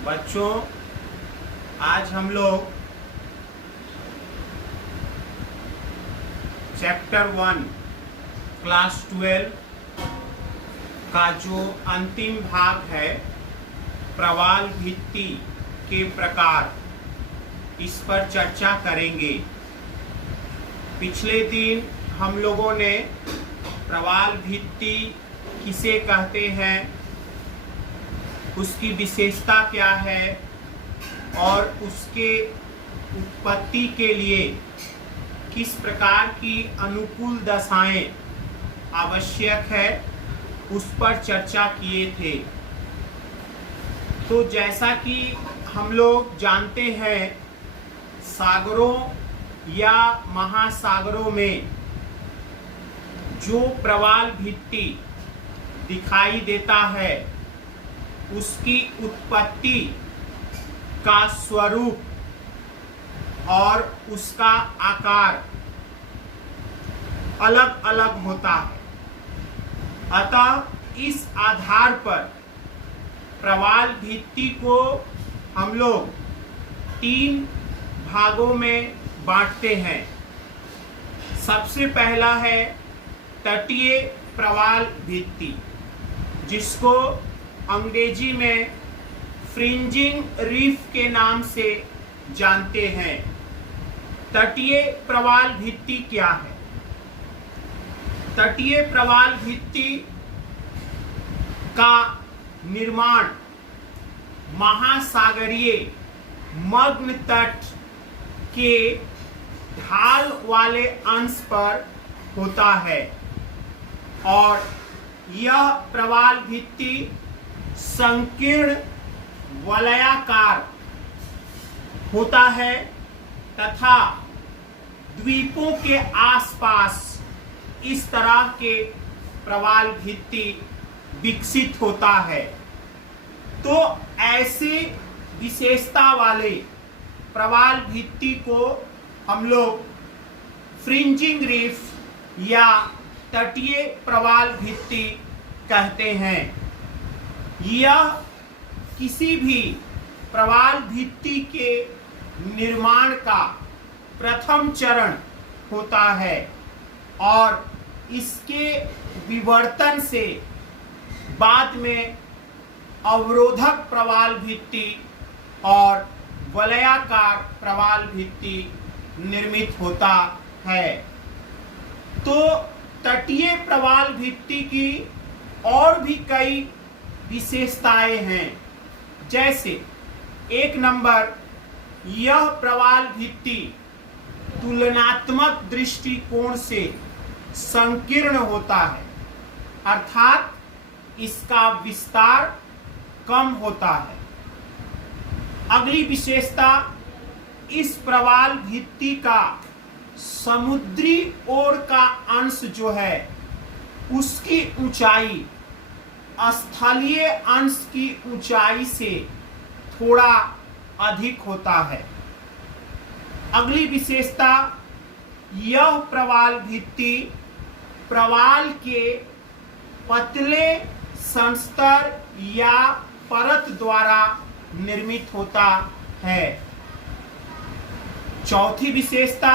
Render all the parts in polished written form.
बच्चों, आज हम लोग चैप्टर 1 क्लास 12 का जो अंतिम भाग है प्रवाल भित्ति के प्रकार, इस पर चर्चा करेंगे। पिछले दिन हम लोगों ने प्रवाल भित्ति किसे कहते हैं, उसकी विशेषता क्या है और उसके उत्पत्ति के लिए किस प्रकार की अनुकूल दशाएं आवश्यक है, उस पर चर्चा किए थे। तो जैसा कि हम लोग जानते हैं, सागरों या महासागरों में जो प्रवाल भित्ति दिखाई देता है, उसकी उत्पत्ति का स्वरूप और उसका आकार अलग अलग होता है। अतः इस आधार पर प्रवाल भित्ति को हम लोग 3 भागों में बांटते हैं। सबसे पहला है तटीय प्रवाल भित्ति, जिसको अंग्रेजी में फ्रिंजिंग रीफ के नाम से जानते हैं। तटीय प्रवाल भित्ति क्या है? तटीय प्रवाल भित्ति का निर्माण महासागरीय मग्न तट के ढाल वाले अंश पर होता है और यह प्रवाल भित्ति संकीर्ण वलयाकार होता है तथा द्वीपों के आसपास इस तरह के प्रवाल भित्ति विकसित होता है। तो ऐसे विशेषता वाले प्रवाल भित्ति को हम लोग फ्रिंजिंग रीफ या तटीय प्रवाल भित्ति कहते हैं। यह किसी भी प्रवाल भित्ति के निर्माण का प्रथम चरण होता है और इसके विवर्तन से बाद में अवरोधक प्रवाल भित्ति और वलयाकार प्रवाल भित्ति निर्मित होता है। तो तटीय प्रवाल भित्ति की और भी कई विशेषताएं हैं। जैसे 1 नंबर, यह प्रवाल भित्ति तुलनात्मक दृष्टिकोण से संकीर्ण होता है, अर्थात इसका विस्तार कम होता है। अगली विशेषता, इस प्रवाल भित्ति का समुद्री ओर का अंश जो है, उसकी ऊंचाई स्थलीय अंश की ऊंचाई से थोड़ा अधिक होता है। अगली विशेषता, यह प्रवाल भित्ति प्रवाल के पतले संस्तर या परत द्वारा निर्मित होता है। चौथी विशेषता,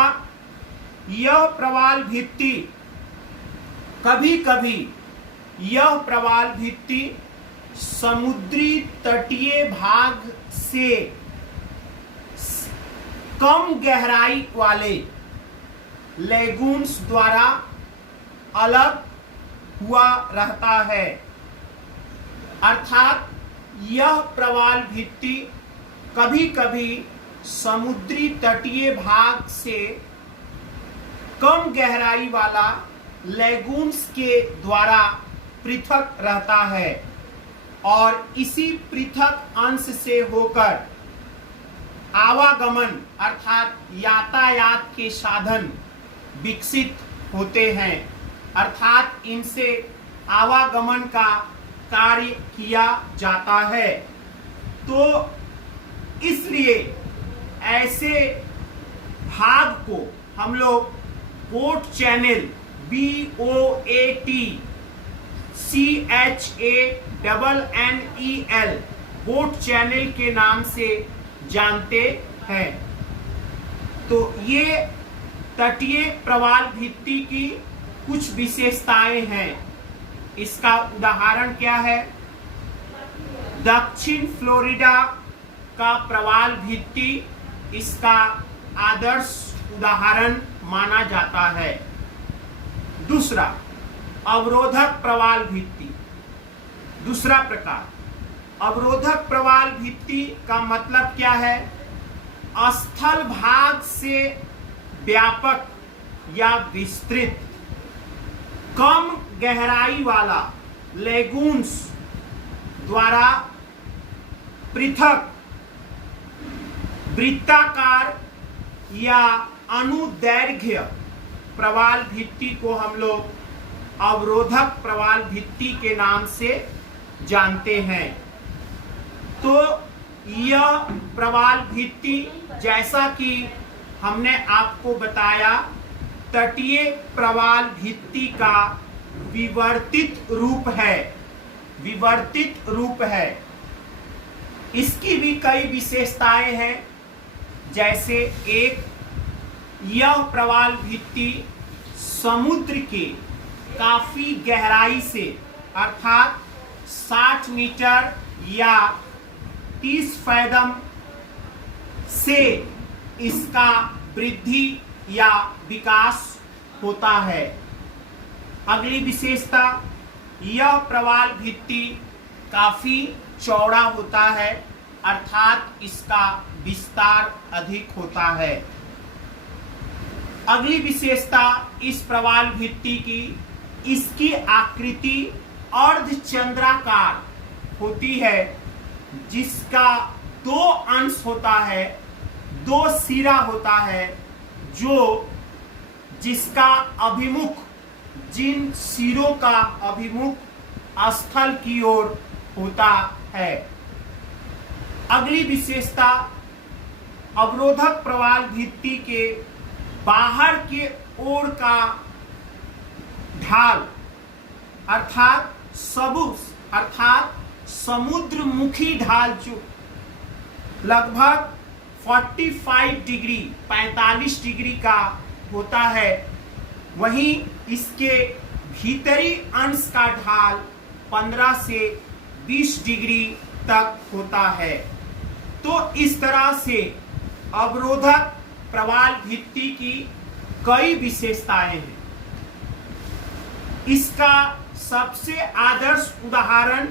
यह प्रवाल भित्ति कभी कभी यह प्रवाल भित्ति समुद्री तटीय भाग से कम गहराई वाले लेगून्स द्वारा अलग हुआ रहता है, अर्थात यह प्रवाल भित्ति कभी कभी समुद्री तटीय भाग से कम गहराई वाला लेगून्स के द्वारा पृथक रहता है और इसी पृथक अंश से होकर आवागमन अर्थात यातायात के साधन विकसित होते हैं, अर्थात इनसे आवागमन का कार्य किया जाता है। तो इसलिए ऐसे भाग को हम लोग boat channel BOAT CHANNEL boat channel के नाम से जानते हैं। तो ये तटीय प्रवाल भित्ति की कुछ विशेषताएं हैं। इसका उदाहरण क्या है? दक्षिण फ्लोरिडा का प्रवाल भित्ति इसका आदर्श उदाहरण माना जाता है। दूसरा, अवरोधक प्रवाल भित्ति। दूसरा प्रकार, अवरोधक प्रवाल भित्ति का मतलब क्या है? स्थल भाग से व्यापक या विस्तृत, कम गहराई वाला लेगून्स द्वारा पृथक वृत्ताकार या अनुदैर्घ्य प्रवाल भित्ति को हम लोग अवरोधक प्रवाल भित्ति के नाम से जानते हैं। तो यह प्रवाल भित्ति, जैसा कि हमने आपको बताया, तटीय प्रवाल भित्ति का विवर्तित रूप है। विवर्तित रूप है। इसकी भी कई विशेषताएं हैं। जैसे एक, यह प्रवाल भित्ति समुद्र के काफी गहराई से अर्थात 60 मीटर या 30 फैदम से इसका वृद्धि या विकास होता है। अगली विशेषता, यह प्रवाल भित्ति काफी चौड़ा होता है अर्थात इसका विस्तार अधिक होता है। अगली विशेषता इस प्रवाल भित्ति की, इसकी आकृति अर्धचंद्राकार होती है, जिसका 2 अंश होता है, 2 सिरा होता है, जिसका अभिमुख, जिन सिरों का अभिमुख स्थल की ओर होता है। अगली विशेषता, अवरोधक प्रवाल भित्ति के बाहर के ओर का ढाल अर्थात समुद्रमुखी ढाल जो लगभग 45 डिग्री का होता है, वहीं इसके भीतरी अंश का ढाल 15 से 20 डिग्री तक होता है। तो इस तरह से अवरोधक प्रवाल भित्ति की कई विशेषताएं हैं। इसका सबसे आदर्श उदाहरण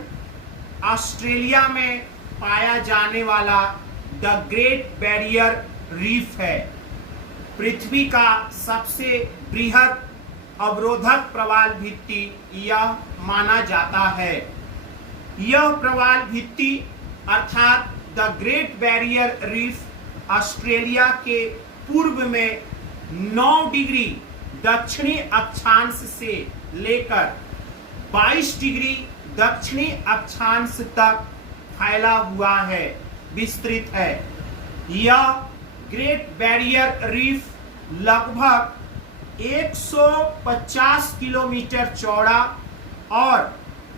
ऑस्ट्रेलिया में पाया जाने वाला द ग्रेट बैरियर रीफ है। पृथ्वी का सबसे बृहद अवरोधक प्रवाल भित्ति यह माना जाता है। यह प्रवाल भित्ति अर्थात the great barrier reef Australia के पूर्व में 9 डिग्री दक्षिणी अक्षांश से लेकर 22 डिग्री दक्षिणी अक्षांश तक फैला हुआ है, विस्तृत है। यह ग्रेट बैरियर रीफ लगभग 150 किलोमीटर चौड़ा और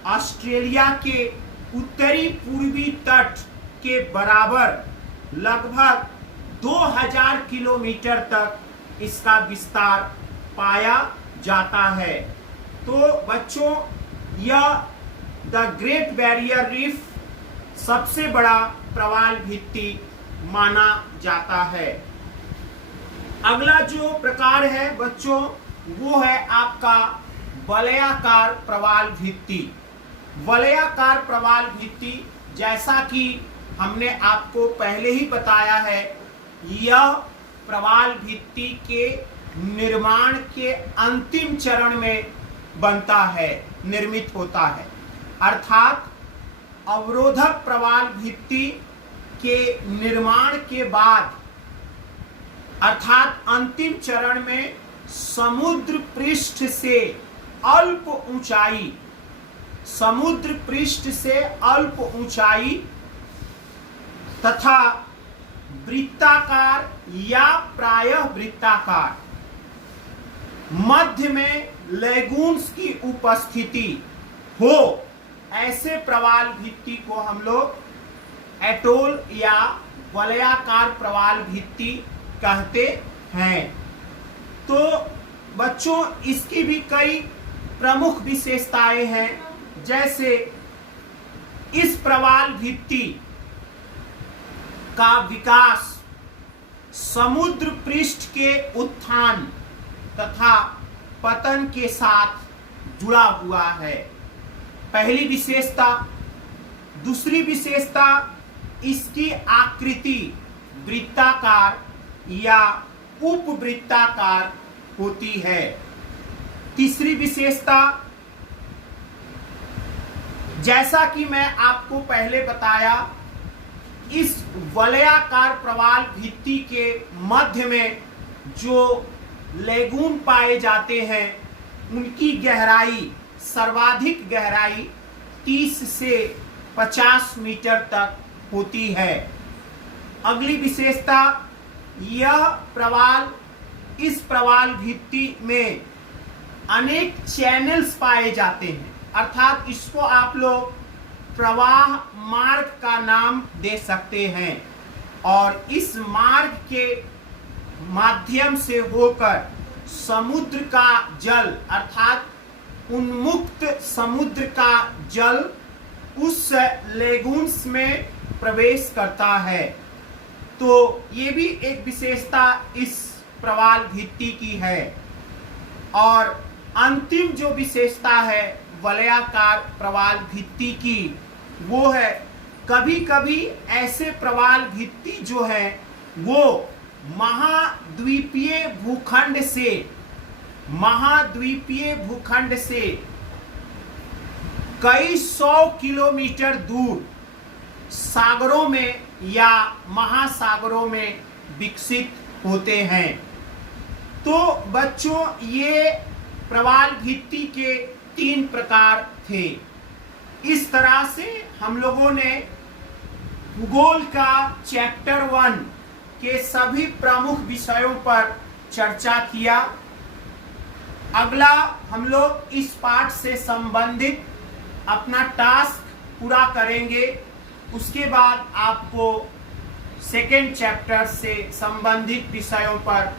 ऑस्ट्रेलिया के उत्तरी पूर्वी तट के बराबर लगभग 2000 किलोमीटर तक इसका विस्तार पाया जाता है। तो बच्चों, यह द ग्रेट बैरियर रीफ सबसे बड़ा प्रवाल भित्ति माना जाता है। अगला जो प्रकार है बच्चों, वो है आपका वलयाकार प्रवाल भित्ति। वलयाकार प्रवाल भित्ति, जैसा कि हमने आपको पहले ही बताया है, यह प्रवाल भित्ति के निर्माण के अंतिम चरण में बनता है, निर्मित होता है। अर्थात अवरोधक प्रवाल भित्ति के निर्माण के बाद अर्थात अंतिम चरण में समुद्र पृष्ठ से अल्प ऊंचाई तथा वृत्ताकार या प्रायः वृत्ताकार मध्य में लेगून्स की उपस्थिति हो, ऐसे प्रवाल भित्ति को हम लोग एटोल या वलयाकार प्रवाल भित्ति कहते हैं। तो बच्चों इसकी भी कई प्रमुख विशेषताएं हैं, जैसे इस प्रवाल भित्ति का विकास समुद्र पृष्ठ के उत्थान तथा पतन के साथ जुड़ा हुआ है, पहली विशेषता। दूसरी विशेषता, इसकी आकृति वृत्ताकार या उपवृत्ताकार होती है। तीसरी विशेषता, जैसा कि मैं आपको पहले बताया, इस वलयाकार प्रवाल भित्ति के मध्य में जो लेगून पाए जाते हैं उनकी गहराई, सर्वाधिक गहराई 30 से 50 मीटर तक होती है। अगली विशेषता, इस प्रवाल भित्ति में अनेक चैनल्स पाए जाते हैं, अर्थात इसको आप लोग प्रवाह मार्ग का नाम दे सकते हैं। और इस मार्ग के माध्यम से होकर समुद्र का जल, अर्थात उन्मुक्त समुद्र का जल उस लेगून्स में प्रवेश करता है। तो ये भी एक विशेषता इस प्रवाल भित्ति की है। और अंतिम जो विशेषता है वलयाकार प्रवाल भित्ति की, वो है कभी कभी ऐसे प्रवाल भित्ति जो है वो महाद्वीपीय भूखंड से कई 100 किलोमीटर दूर सागरों में या महासागरों में विकसित होते हैं। तो बच्चों ये प्रवाल भित्ति के 3 प्रकार थे। इस तरह से हम लोगों ने भूगोल का चैप्टर 1 के सभी प्रमुख विषयों पर चर्चा किया। अगला हम लोग इस पाठ से संबंधित अपना टास्क पूरा करेंगे, उसके बाद आपको सेकेंड चैप्टर से संबंधित विषयों पर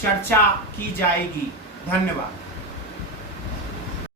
चर्चा की जाएगी। धन्यवाद।